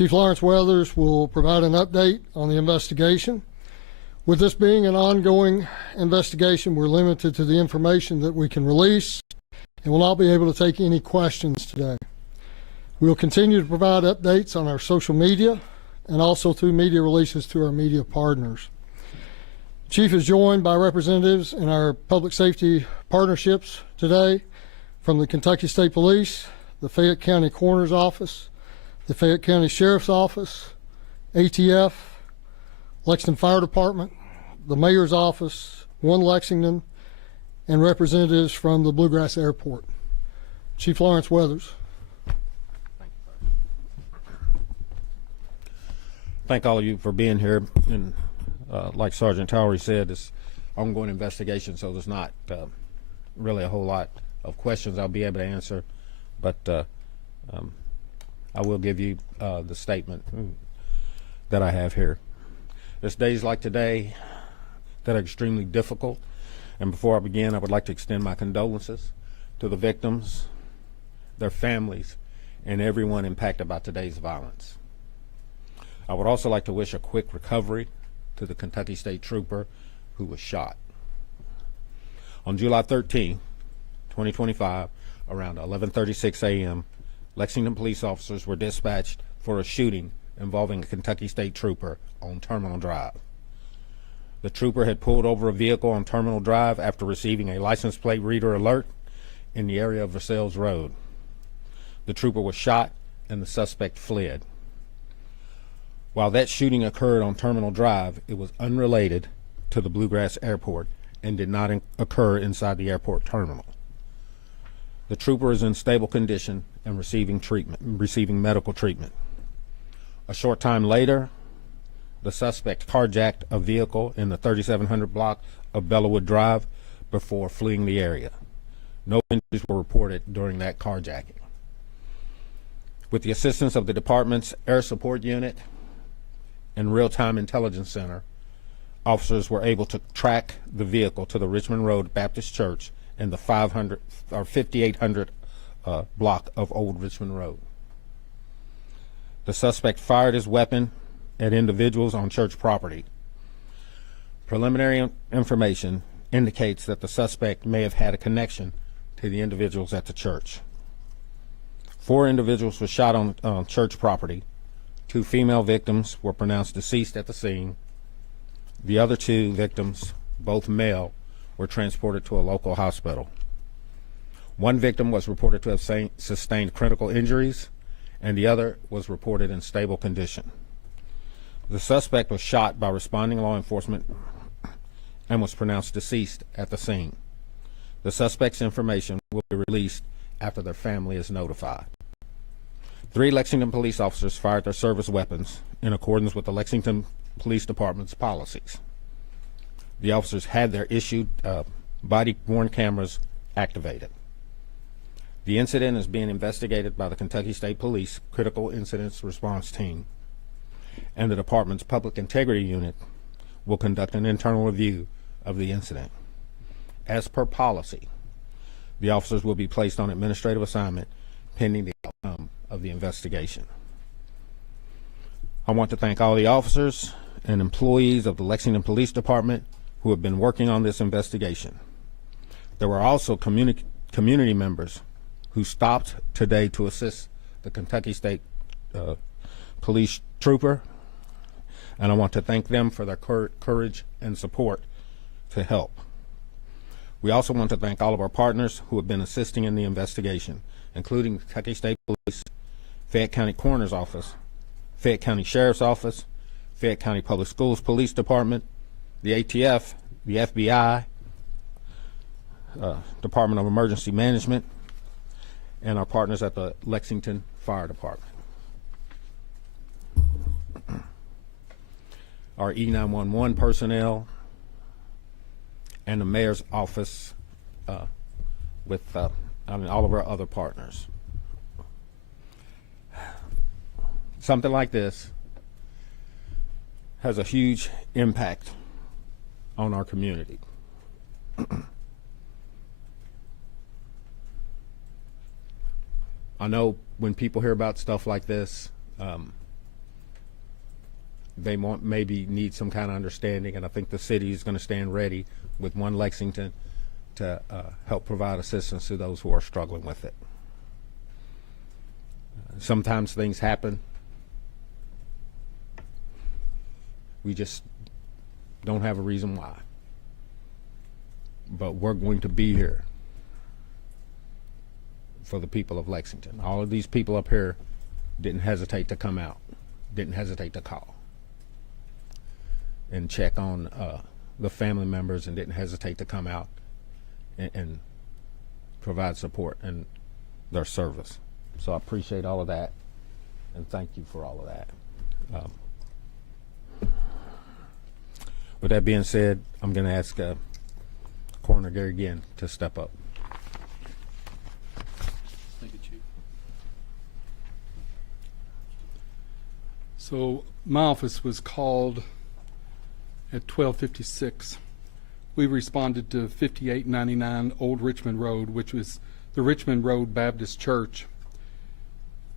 Chief Lawrence Weathers will provide an update on the investigation. With this being an ongoing investigation, we're limited to the information that we can release and will not be able to take any questions today. We'll continue to provide updates on our social media and also through media releases to our media partners. Chief is joined by representatives in our public safety partnerships today from the Kentucky State Police, the Fayette County Coroner's Office, the Fayette County Sheriff's Office, ATF, Lexington Fire Department, the Mayor's Office, One Lexington, and representatives from the Bluegrass Airport. Chief Lawrence Weathers. Thank all of you for being here. And like Sergeant Towery said, it's ongoing investigation, so there's not really a whole lot of questions I'll be able to answer, but I will give you the statement that I have here. There's days like today that are extremely difficult, and before I begin, I would like to extend my condolences to the victims, their families, and everyone impacted by today's violence. I would also like to wish a quick recovery to the Kentucky State Trooper who was shot. On July 13, 2025, around 11:36 a.m., Lexington police officers were dispatched for a shooting involving a Kentucky State Trooper on Terminal Drive. The trooper had pulled over a vehicle on Terminal Drive after receiving a license plate reader alert in the area of Versailles Road. The trooper was shot and the suspect fled. While that shooting occurred on Terminal Drive, it was unrelated to the Bluegrass Airport and did not occur inside the airport terminal. The trooper is in stable condition and receiving medical treatment. A short time later, the suspect carjacked a vehicle in the 3700 block of Bellawood Drive before fleeing the area. No injuries were reported during that carjacking. With the assistance of the department's Air Support Unit and Real-Time Intelligence Center, officers were able to track the vehicle to the Richmond Road Baptist Church in the 5800 block of Old Richmond Road. The suspect fired his weapon at individuals on church property. Preliminary information indicates that the suspect may have had a connection to the individuals at the church. 4 individuals were shot on church property. 2 female victims were pronounced deceased at the scene. The other 2 victims, both male, were transported to a local hospital. 1 victim was reported to have sustained critical injuries, and the other was reported in stable condition. The suspect was shot by responding law enforcement and was pronounced deceased at the scene. The suspect's information will be released after their family is notified. 3 Lexington police officers fired their service weapons in accordance with the Lexington Police Department's policies. The officers had their issued body-worn cameras activated. The incident is being investigated by the Kentucky State Police Critical Incidents Response Team, and the department's Public Integrity Unit will conduct an internal review of the incident. As per policy, the officers will be placed on administrative assignment pending the outcome of the investigation. I want to thank all the officers and employees of the Lexington Police Department who have been working on this investigation. There were also community members who stopped today to assist the Kentucky State Police Trooper, and I want to thank them for their courage and support to help. We also want to thank all of our partners who have been assisting in the investigation, including the Kentucky State Police, Fayette County Coroner's Office, Fayette County Sheriff's Office, Fayette County Public Schools Police Department, the ATF, the FBI, Department of Emergency Management, and our partners at the Lexington Fire Department. Our E911 personnel, and the Mayor's Office with all of our other partners. Something like this has a huge impact on our community. I know when people hear about stuff like this, they maybe need some kind of understanding, and I think the city is going to stand ready with One Lexington to help provide assistance to those who are struggling with it. Sometimes things happen. We just don't have a reason why. But we're going to be here for the people of Lexington. All of these people up here didn't hesitate to come out, didn't hesitate to call and check on the family members, and didn't hesitate to come out and provide support and their service. So I appreciate all of that, and thank you for all of that. With that being said, I'm going to ask Coroner Gary again to step up. Thank you, Chief. So my office was called at 12:56. We responded to 5899 Old Richmond Road, which was the Richmond Road Baptist Church.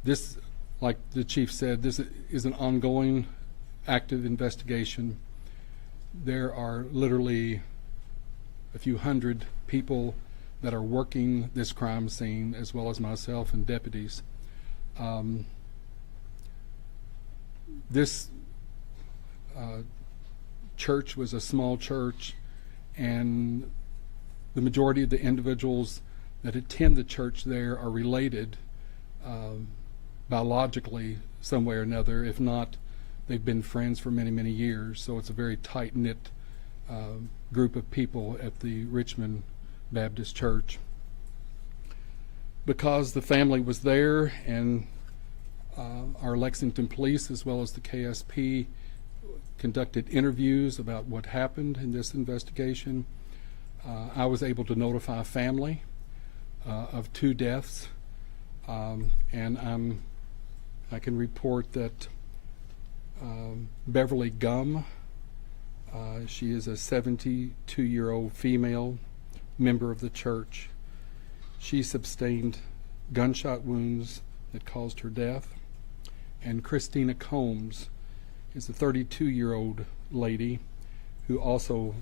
This, like the chief said, this is an ongoing active investigation. There are literally a few hundred people that are working this crime scene, as well as myself and deputies. This church was a small church, and the majority of the individuals that attend the church there are related biologically some way or another. If not, they've been friends for many, many years. So it's a very tight-knit group of people at the Richmond Baptist Church. Because the family was there, and our Lexington police as well as the KSP conducted interviews about what happened in this investigation, I was able to notify a family of 2 deaths, and I can report that Beverly Gum, she is a 72-year-old female member of the church. She sustained gunshot wounds that caused her death. And Christina Combs is a 32-year-old lady who also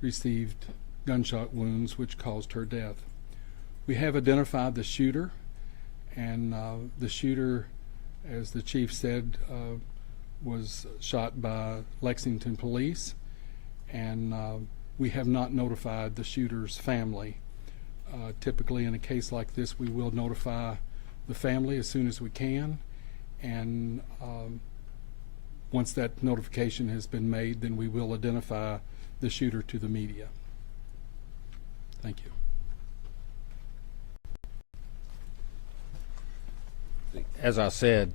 received gunshot wounds which caused her death. We have identified the shooter, and the shooter, as the chief said, was shot by Lexington police, and we have not notified the shooter's family. Typically in a case like this, we will notify the family as soon as we can, and once that notification has been made, then we will identify the shooter to the media. Thank you. As I said,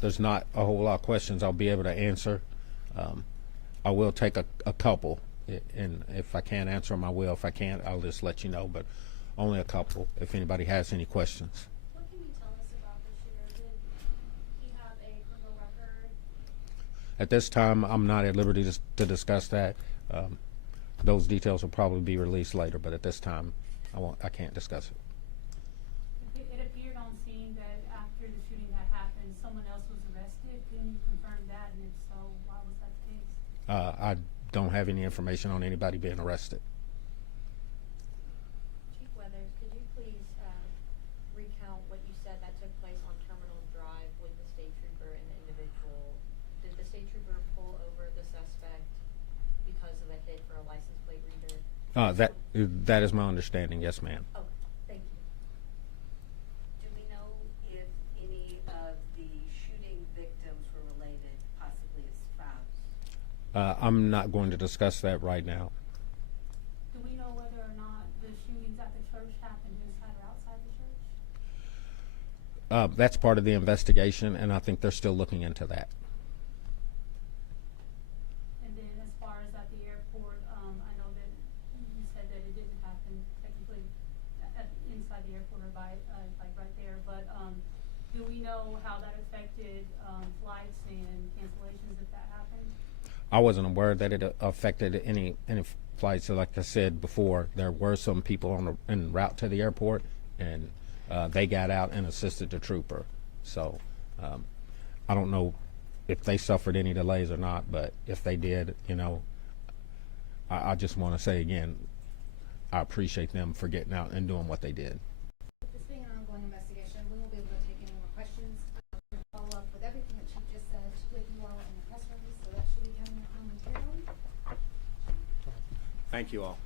there's not a whole lot of questions I'll be able to answer. I will take a couple, and if I can't answer them, I will. If I can't, I'll just let you know, but only a couple if anybody has any questions. What can you tell us about the shooter? Did he have a criminal record? At this time, I'm not at liberty to discuss that. Those details will probably be released later, but at this time, I can't discuss it. It appeared on scene that after the shooting had happened, someone else was arrested. Can you confirm that? And if so, why was that the case? I don't have any information on anybody being arrested. Chief Weathers, could you please recount what you said that took place on Terminal Drive with the state trooper and the individual? Did the state trooper pull over the suspect because of a hit for a license plate reader? That is my understanding. Yes, ma'am. Oh, thank you. Do we know if any of the shooting victims were related, possibly a spouse? I'm not going to discuss that right now. Do we know whether or not the shootings at the church happened inside or outside the church? That's part of the investigation, and I think they're still looking into that. And then as far as at the airport, I know that you said that it didn't happen technically inside the airport or by like right there, but do we know how that affected flights and cancellations if that happened? I wasn't aware that it affected any flights. So like I said before, there were some people en route to the airport, and they got out and assisted the trooper. So I don't know if they suffered any delays or not, but if they did, you know, I just want to say again, I appreciate them for getting out and doing what they did. With this being an ongoing investigation, we won't be able to take any more questions. We'll follow up with everything that Chief just said with you all in the press release, so that should be coming momentarily. Thank you all.